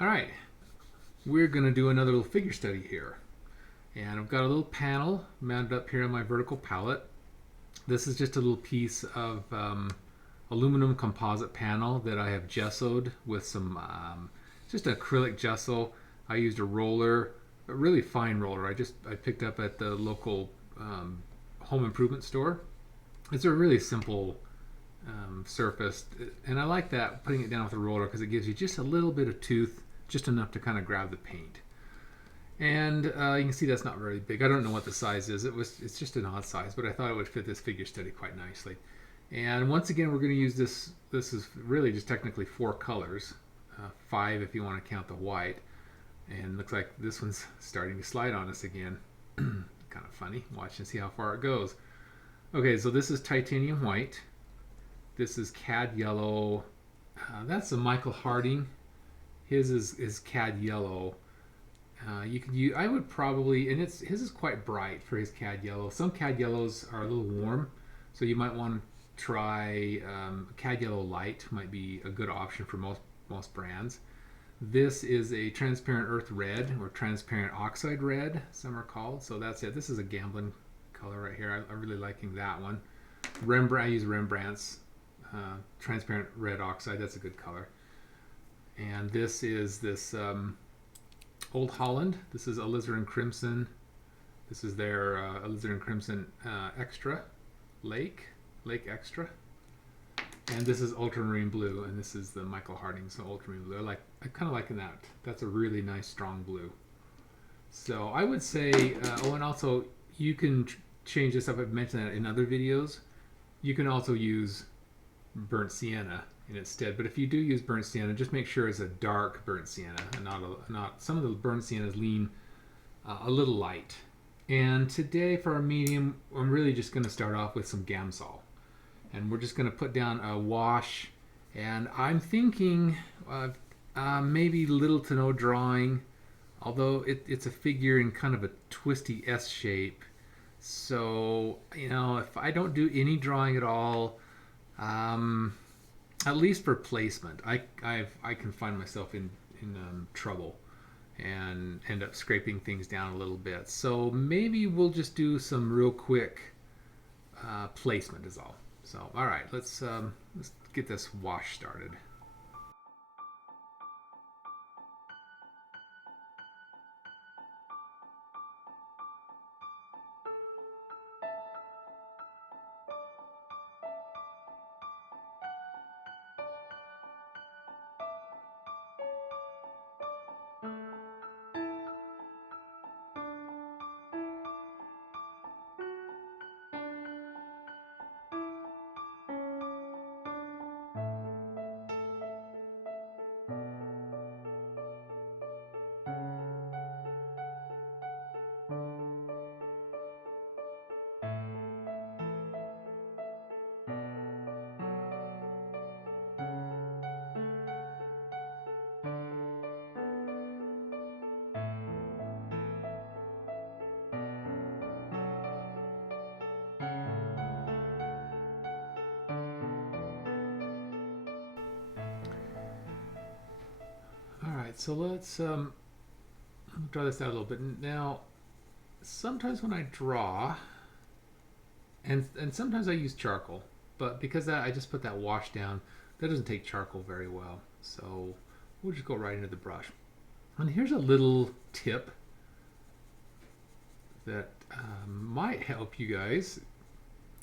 All right, we're going to do another little figure study here. And I've got a little panel mounted up here on my vertical palette. This is just a little piece of aluminum composite panel that I have gessoed with some just acrylic gesso. I used a roller, a really fine roller. I picked up at the local home improvement store. It's a really simple surface, and I like that, putting it down with a roller, because it gives you just a little bit of tooth, just enough to kind of grab the paint. And you can see that's not very big. I don't know what the size is. It's just an odd size, but I thought it would fit this figure study quite nicely. And once again, we're going to use this. This is really just technically 4 colors, 5 if you want to count the white. And looks like this one's starting to slide on us again. Kind of funny. Watch and see how far it goes. Okay, so this is titanium white. This is cad yellow. That's a Michael Harding. His is cad yellow. You could use, I would probably, and his is quite bright for his cad yellow. Some cad yellows are a little warm, so you might want to try cad yellow light. Might be a good option for most brands. This is a transparent earth red, or transparent oxide red, some are called. So that's it. This is a gambling color right here. I'm really liking that one. Rembrandt, I use Rembrandt's transparent red oxide. That's a good color. And this is this Old Holland. This is alizarin crimson. This is their alizarin crimson extra lake extra. And this is ultramarine blue, and this is the Michael Harding, so ultramarine blue. I kind of like that. That's a really nice strong blue. So I would say, oh, and also you can change this up. I've mentioned that in other videos. You can also use burnt sienna instead, but if you do use burnt sienna, just make sure it's a dark burnt sienna and not some of the burnt siennas lean a little light. And today for our medium, I'm really just going to start off with some Camisole, and we're just going to put down a wash. And I'm thinking maybe little to no drawing, although it's a figure in kind of a twisty S shape. So if I don't do any drawing at all, at least for placement, I can find myself in trouble and end up scraping things down a little bit. So maybe we'll just do some real quick placement is all. So all right, let's get this wash started. All right, so let's draw this out a little bit. Now, sometimes when I draw, and sometimes I use charcoal, but because I just put that wash down, that doesn't take charcoal very well. So we'll just go right into the brush. And here's a little tip that might help you guys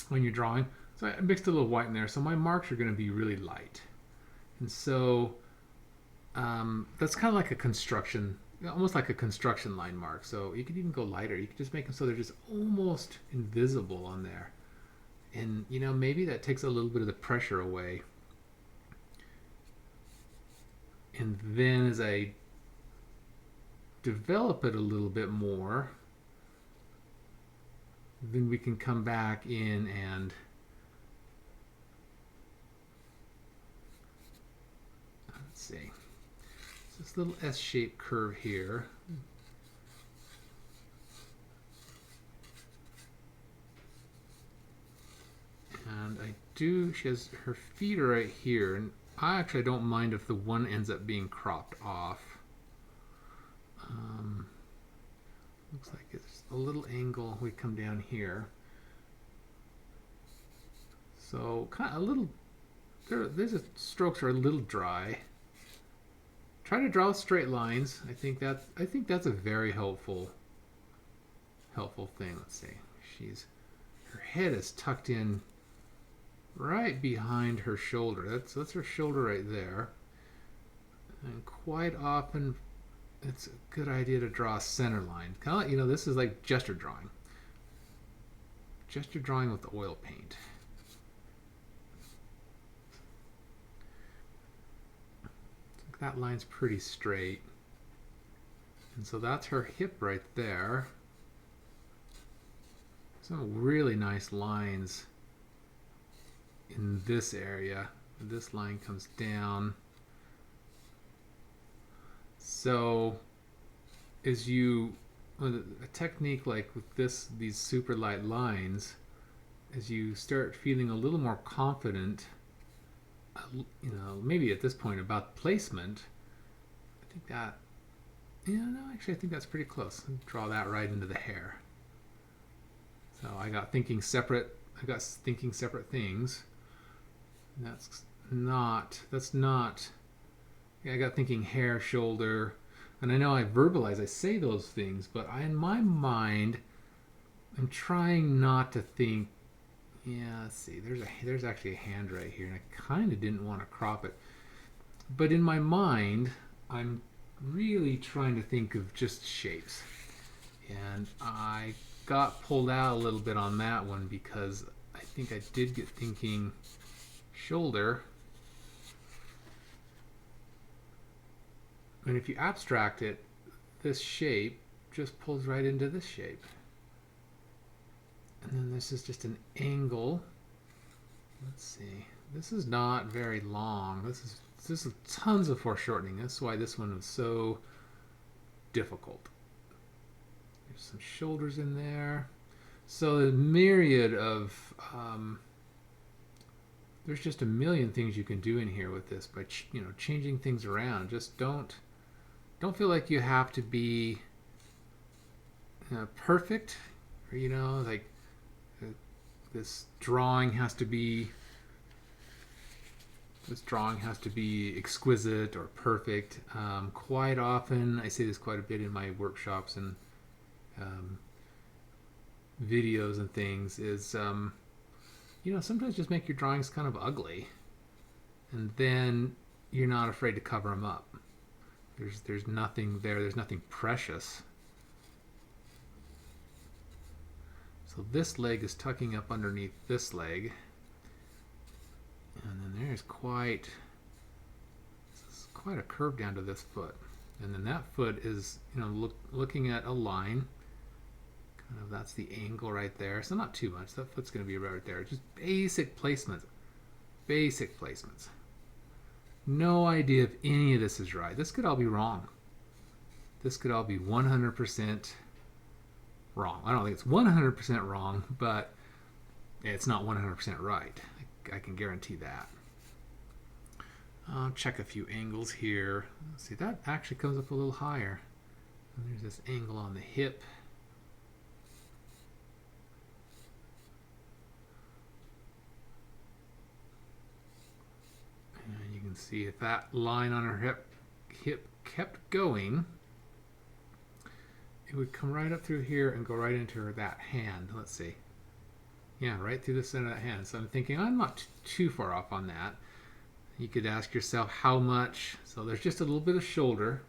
when you're drawing. So I mixed a little white in there, so my marks are going to be really light. And so that's kind of like a construction, almost like a construction line mark. So you could even go lighter. You could just make them so they're just almost invisible on there. And maybe that takes a little bit of the pressure away. And then as I develop it a little bit more, then we can come back in and let's see. This little S-shaped curve here. And she has her feet are right here, and I actually don't mind if the one ends up being cropped off. Um, looks like it's a little angle. We come down here. So kind of a little, these strokes are a little dry. Try to draw straight lines. I think that's a very helpful thing. Let's see. Her head is tucked in right behind her shoulder. That's her shoulder right there. And quite often, it's a good idea to draw a center line. Kind of like, this is like gesture drawing. Gesture drawing with the oil paint. That line's pretty straight. And so that's her hip right there. Some really nice lines in this area. This line comes down. So a technique like with these super light lines, as you start feeling a little more confident, maybe at this point about placement, I think that, I think that's pretty close. Draw that right into the hair. So I got thinking separate things. And that's not, I got thinking hair, shoulder, and I know I say those things, but in my mind, I'm trying not to think. Yeah, let's see. There's actually a hand right here, and I kind of didn't want to crop it. But in my mind, I'm really trying to think of just shapes. And I got pulled out a little bit on that one because I think I did get thinking shoulder. And if you abstract it, this shape just pulls right into this shape. And then this is just an angle. Let's see. This is not very long. This is tons of foreshortening. That's why this one was so difficult. There's some shoulders in there. So a myriad of there's just a million things you can do in here with this by changing things around. Just don't feel like you have to be perfect, or like this drawing has to be exquisite or perfect. Quite often, I say this quite a bit in my workshops and videos and things, is sometimes just make your drawings kind of ugly, and then you're not afraid to cover them up. There's nothing there. There's nothing precious. So this leg is tucking up underneath this leg. And then there's quite a curve down to this foot. And then that foot is, looking at a line. Kind of, that's the angle right there. So not too much. That foot's going to be right there. Just basic placements. Basic placements. No idea if any of this is right. This could all be wrong. This could all be 100% wrong. I don't think it's 100% wrong, but it's not 100% right. I can guarantee that. I'll check a few angles here. Let's see, that actually comes up a little higher. And there's this angle on the hip. And you can see if that line on her hip kept going, it would come right up through here and go right into that hand. Let's see. Yeah, right through the center of that hand. So I'm thinking I'm not too far off on that. You could ask yourself how much. So there's just a little bit of shoulder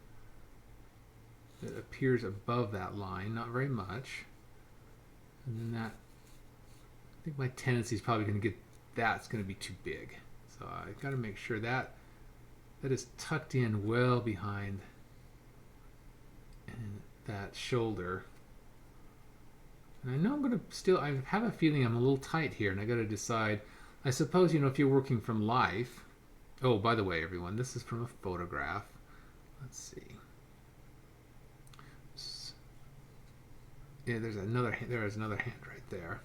that appears above that line, not very much. And then that, I think my tendency is probably going to get, that's going to be too big. So I've got to make sure that is tucked in well behind that shoulder. And I know I'm going to I have a feeling I'm a little tight here, and I got to decide. I suppose, if you're working from life. Oh, by the way, everyone, this is from a photograph. Let's see. Yeah, there is another hand right there.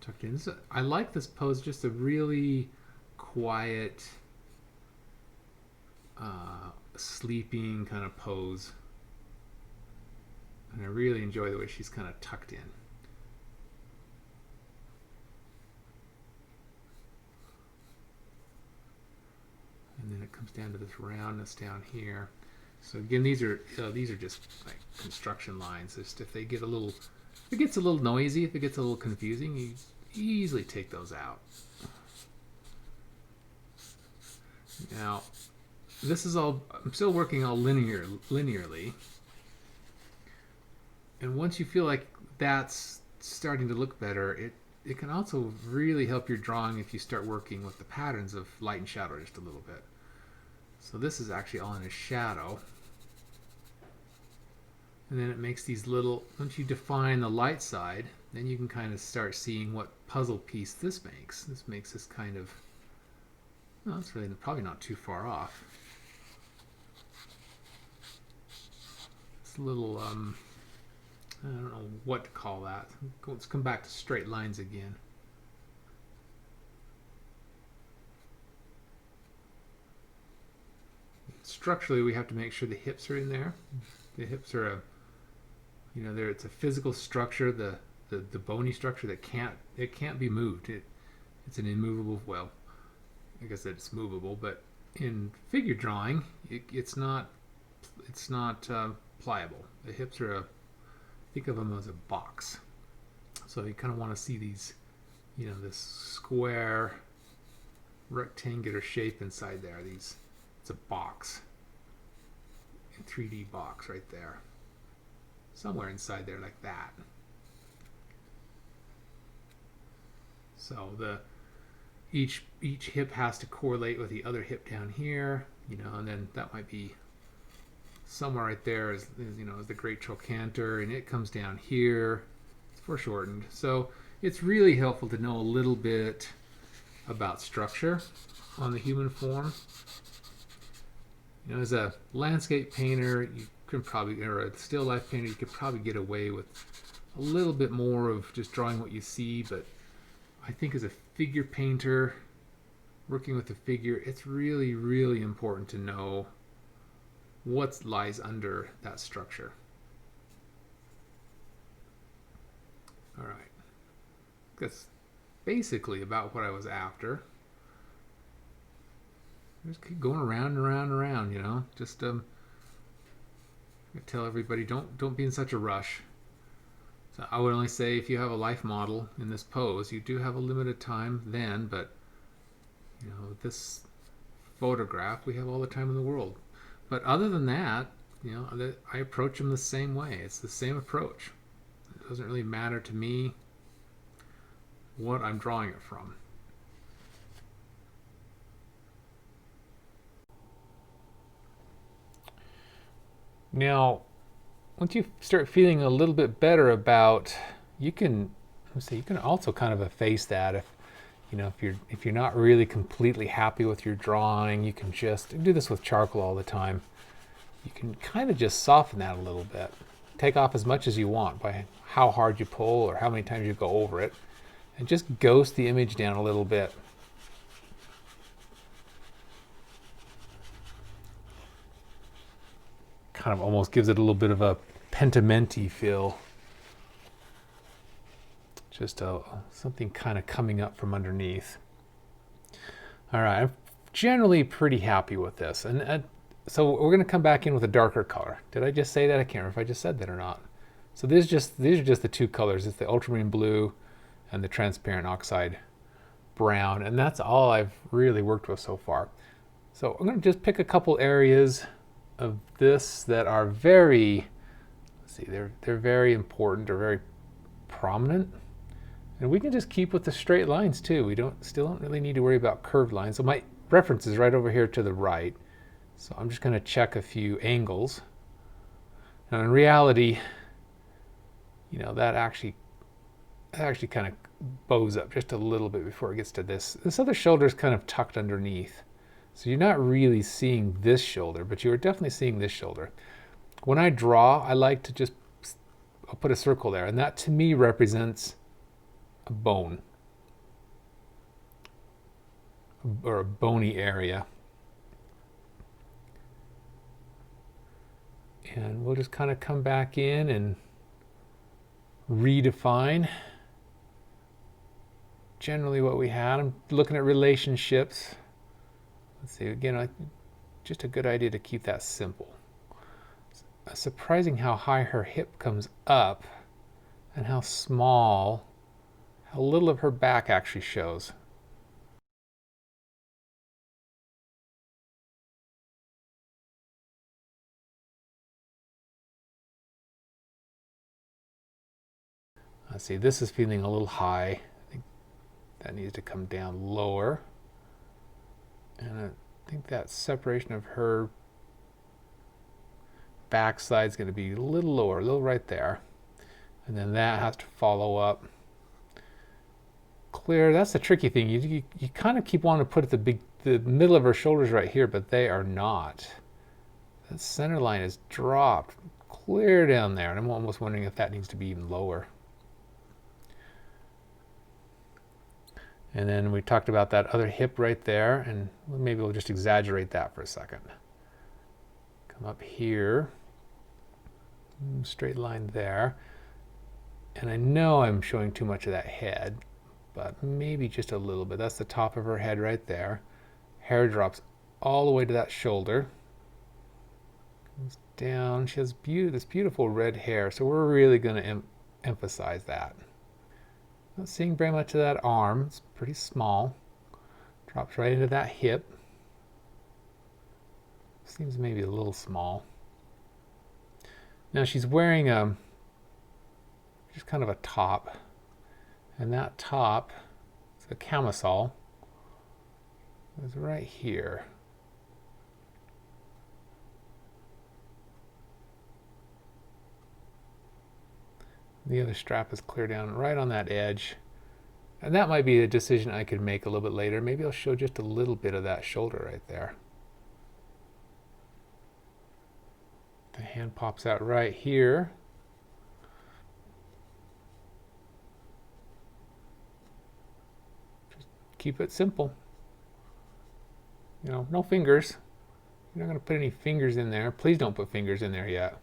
Tucked in. I like this pose, just a really quiet, sleeping kind of pose. And I really enjoy the way she's kind of tucked in. And then it comes down to this roundness down here. So again, these are just like construction lines. Just if they get a little, if it gets a little noisy, if it gets a little confusing, you easily take those out. Now, this is all, I'm still working all linearly. And once you feel like that's starting to look better, it can also really help your drawing if you start working with the patterns of light and shadow just a little bit. So this is actually all in a shadow. And then it makes these little, once you define the light side, then you can kind of start seeing what puzzle piece this makes. This makes this kind of, well, it's really probably not too far off. It's a little, I don't know what to call that. Let's come back to straight lines again. Structurally, we have to make sure the hips are in there. The hips are a, you know, it's a physical structure, the bony structure that can't be moved. It's an immovable, well, I guess it's movable, but in figure drawing, it's not pliable. The hips are think of them as a box. So you kind of want to see these, you know, this square rectangular shape inside there. It's a box, a 3D box right there, somewhere inside there like that. So each hip has to correlate with the other hip down here, you know, and then that might be somewhere right there is you know, is the great trochanter, and it comes down here. It's foreshortened. So it's really helpful to know a little bit about structure on the human form. You know, as a landscape painter, you can probably, or a still life painter, you could probably get away with a little bit more of just drawing what you see, but I think as a figure painter, working with a figure, it's really, really important to know what lies under that structure. All right, that's basically about what I was after. Just keep going around and around and around, you know. Just I tell everybody, don't be in such a rush. So I would only say if you have a life model in this pose, you do have a limited time then, but you know, this photograph, we have all the time in the world. But other than that, you know, I approach them the same way. It's the same approach. It doesn't really matter to me what I'm drawing it from. Now, once you start feeling a little bit better about, you can also kind of efface that. If you know, if you're not really completely happy with your drawing, you can just do this with charcoal all the time. You can kind of just soften that a little bit. Take off as much as you want by how hard you pull or how many times you go over it, and just ghost the image down a little bit. Kind of almost gives it a little bit of a pentimenti feel. Just something kind of coming up from underneath. All right, I'm generally pretty happy with this. And so we're going to come back in with a darker color. Did I just say that? I can't remember if I just said that or not. So these are just the two colors. It's the ultramarine blue and the transparent oxide brown. And that's all I've really worked with so far. So I'm going to just pick a couple areas of this that are very, let's see, they're very important or very prominent. And we can just keep with the straight lines too. We still don't really need to worry about curved lines. So my reference is right over here to the right. So I'm just going to check a few angles. Now in reality, you know, that actually kind of bows up just a little bit before it gets to this. This other shoulder is kind of tucked underneath. So you're not really seeing this shoulder, but you are definitely seeing this shoulder. When I draw, I like to just, I'll put a circle there, and that to me represents a bone or a bony area. And we'll just kind of come back in and redefine generally what we had. I'm looking at relationships. Let's see, again, just a good idea to keep that simple. It's surprising how high her hip comes up and how small, how little of her back actually shows. Let's see, this is feeling a little high. I think that needs to come down lower. And I think that separation of her backside is going to be a little lower, a little right there. And then that has to follow up. Clear, that's the tricky thing. You kind of keep wanting to put the middle of her shoulders right here, but they are not. That center line is dropped clear down there, and I'm almost wondering if that needs to be even lower. And then we talked about that other hip right there, and maybe we'll just exaggerate that for a second. Come up here, straight line there. And I know I'm showing too much of that head, but maybe just a little bit. That's the top of her head right there. Hair drops all the way to that shoulder. Comes down. She has this beautiful red hair, so we're really going to emphasize that. Not seeing very much of that arm. It's pretty small. Drops right into that hip. Seems maybe a little small. Now she's wearing just kind of a top. And that top, it's a camisole, is right here. The other strap is clear down right on that edge. And that might be a decision I could make a little bit later. Maybe I'll show just a little bit of that shoulder right there. The hand pops out right here. Just keep it simple. You know, no fingers. You're not going to put any fingers in there. Please don't put fingers in there yet.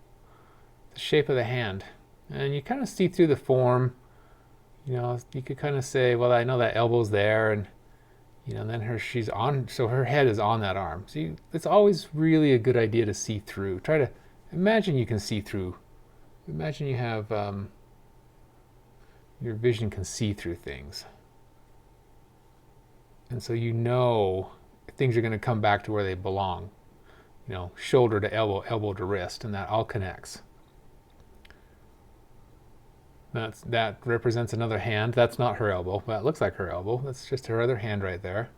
The shape of the hand. And you kind of see through the form. You know, you could kind of say, well, I know that elbow's there, and you know, and then she's on, so her head is on that arm. So it's always really a good idea to see through. Try to imagine you can see through. Imagine you have your vision can see through things, and so you know things are going to come back to where they belong. You know, shoulder to elbow, elbow to wrist, and that all connects. That represents another hand. That's not her elbow. That looks like her elbow. That's just her other hand right there.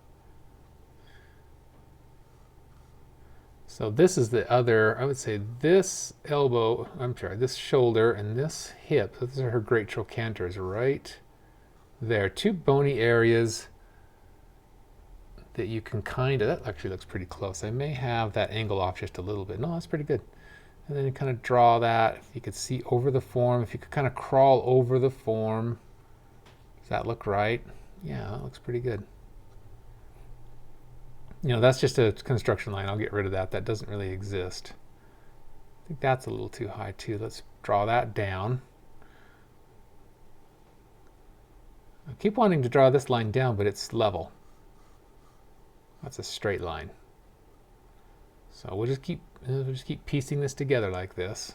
So this is the other, I would say this elbow, I'm sorry, this shoulder and this hip, those are her great trochanters right there. Two bony areas that you can kind of, that actually looks pretty close. I may have that angle off just a little bit. No, that's pretty good. And then you kind of draw that. If you could see over the form, if you could kind of crawl over the form. Does that look right? Yeah, that looks pretty good. You know, that's just a construction line. I'll get rid of that. That doesn't really exist. I think that's a little too high too. Let's draw that down. I keep wanting to draw this line down, but it's level. That's a straight line. So we'll just keep piecing this together like this.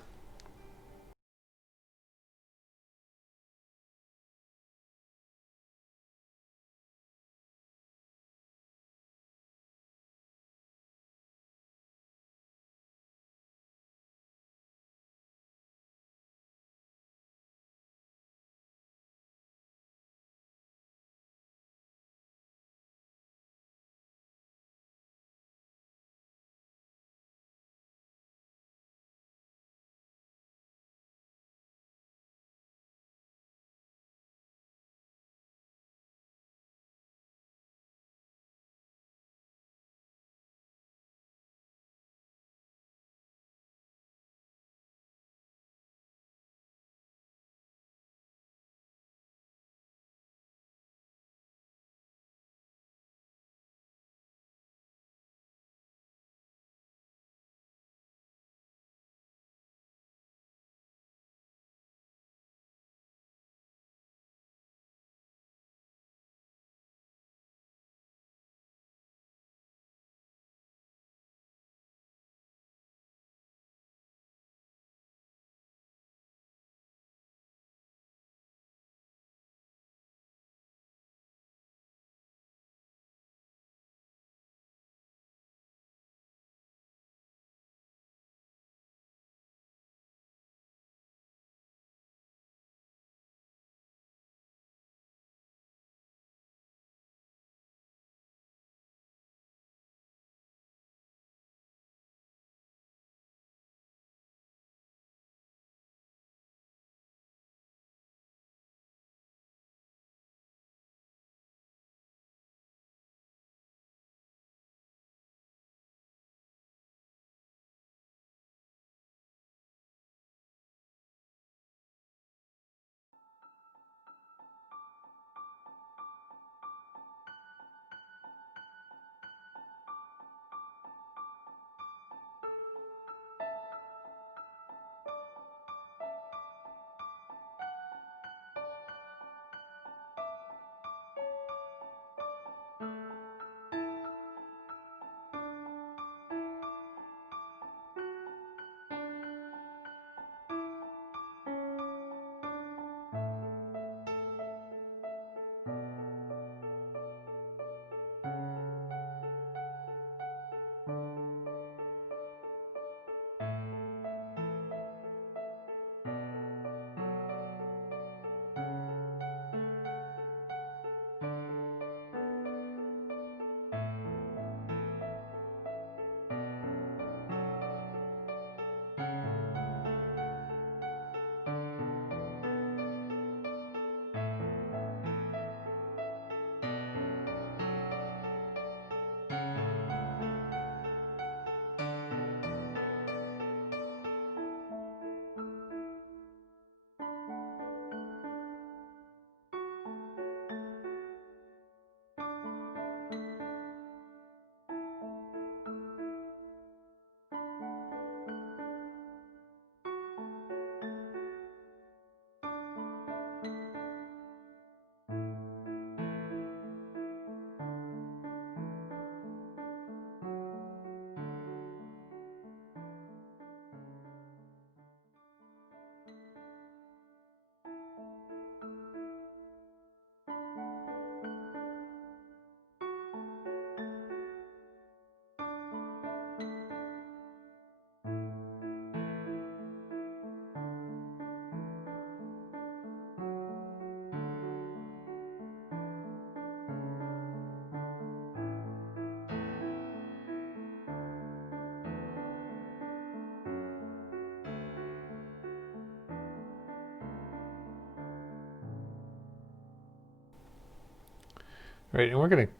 Right, and we're going to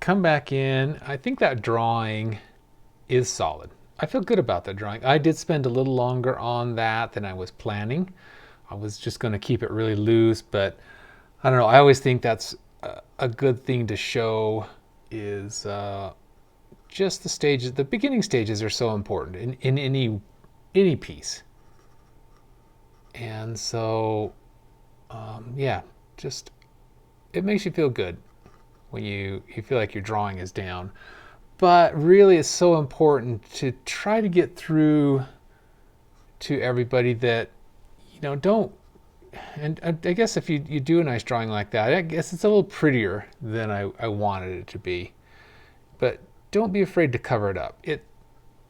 come back in. I think that drawing is solid. I feel good about that drawing. I did spend a little longer on that than I was planning. I was just going to keep it really loose, but I don't know. I always think that's a good thing to show is just the stages. The beginning stages are so important in any piece. And so, yeah, just it makes you feel good when you feel like your drawing is down. But really, it's so important to try to get through to everybody that, don't. And I guess if you do a nice drawing like that, I guess it's a little prettier than I wanted it to be. But don't be afraid to cover it up.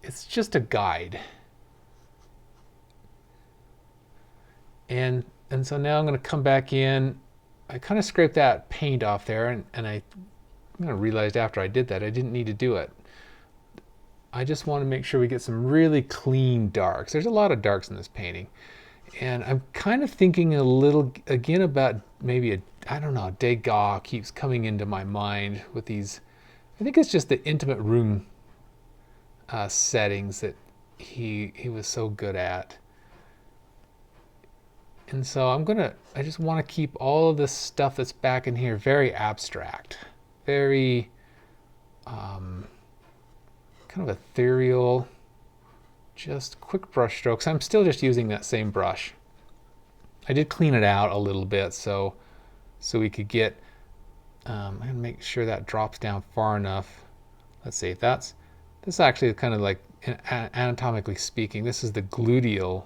It's just a guide. And so now I'm going to come back in. I kind of scraped that paint off there, and I realized after I did that I didn't need to do it. I just want to make sure we get some really clean darks. There's a lot of darks in this painting. And I'm kind of thinking a little, again, about maybe I don't know, Degas keeps coming into my mind with these. I think it's just the intimate room settings that he was so good at. And so I just want to keep all of this stuff that's back in here very abstract, very kind of ethereal, just quick brush strokes. I'm still just using that same brush. I did clean it out a little bit so we could get, and make sure that drops down far enough. Let's see, this is actually kind of like, anatomically speaking, this is the gluteal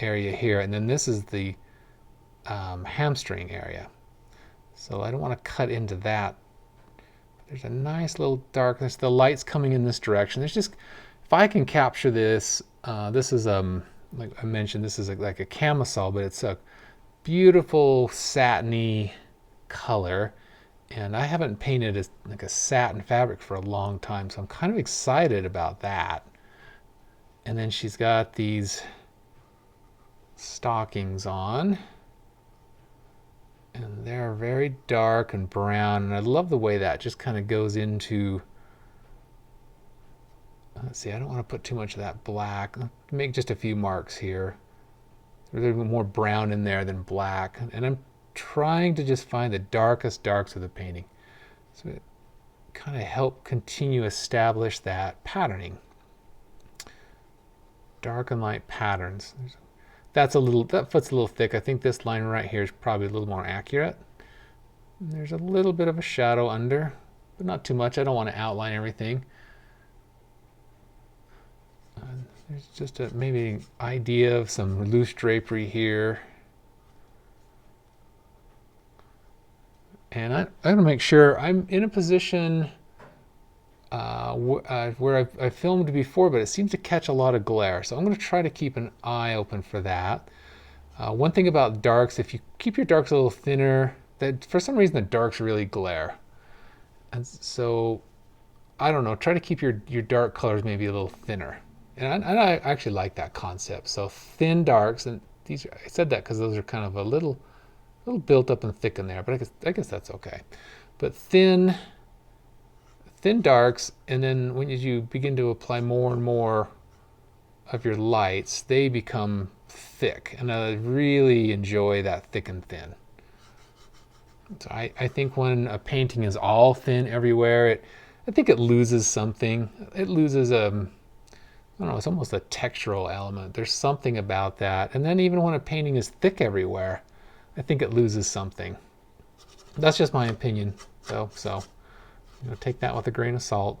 area here, and then this is the hamstring area. So I don't want to cut into that. There's a nice little darkness. The light's coming in this direction. There's just, if I can capture this, this is like I mentioned, this is like a camisole, but it's a beautiful satiny color, and I haven't painted like a satin fabric for a long time, so I'm kind of excited about that. And then she's got these stockings on, and they're very dark and brown, and I love the way that just kind of goes into, let's see, I don't want to put too much of that black. I'll make just a few marks here. There's more brown in there than black, and I'm trying to just find the darkest darks of the painting, so it kind of help continue establish that patterning. Dark and light patterns. That foot's a little thick. I think this line right here is probably a little more accurate. And there's a little bit of a shadow under, but not too much. I don't want to outline everything. There's just a maybe idea of some loose drapery here. And I'm going to make sure I'm in a position where I've filmed before, but it seems to catch a lot of glare. So I'm going to try to keep an eye open for that. One thing about darks, if you keep your darks a little thinner, that for some reason the darks really glare. And so, I don't know, try to keep your dark colors maybe a little thinner. And I actually like that concept. So thin darks, and I said that because those are kind of a little built up and thick in there, but I guess that's okay. But thin darks, and then when you begin to apply more and more of your lights, they become thick, and I really enjoy that thick and thin. So I think when a painting is all thin everywhere, I think it loses something. It loses I don't know, it's almost a textural element. There's something about that. And then even when a painting is thick everywhere, I think it loses something. That's just my opinion, though. So, take that with a grain of salt.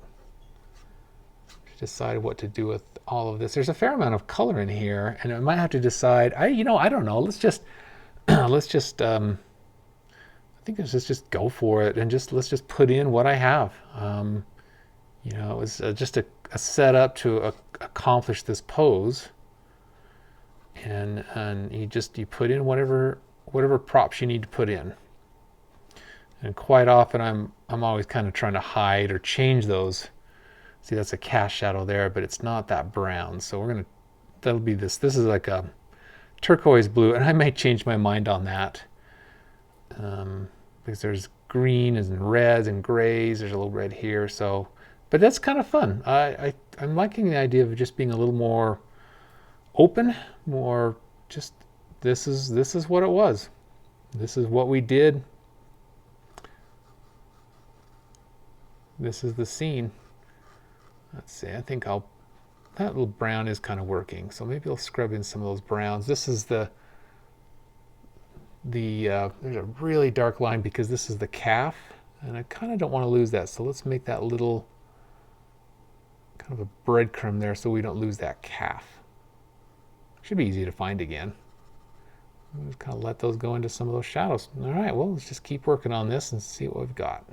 Decide what to do with all of this. There's a fair amount of color in here, and I might have to decide. I don't know. Let's just I think let's just go for it, and let's just put in what I have. It was just a setup to accomplish this pose, and you put in whatever props you need to put in. And quite often I'm always kind of trying to hide or change those. See, that's a cast shadow there, but it's not that brown. So that'll be this. This is like a turquoise blue, and I may change my mind on that because there's greens and reds and grays. There's a little red here, so, but that's kind of fun. I'm liking the idea of just being a little more open, more just this is what it was. This is what we did. This is the scene. Let's see. I think that little brown is kind of working, so maybe I'll scrub in some of those browns. This is there's a really dark line because this is the calf, and I kind of don't want to lose that, so let's make that little kind of a breadcrumb there so we don't lose that calf. Should be easy to find again. Just kind of let those go into some of those shadows. All right, well, let's just keep working on this and see what we've got.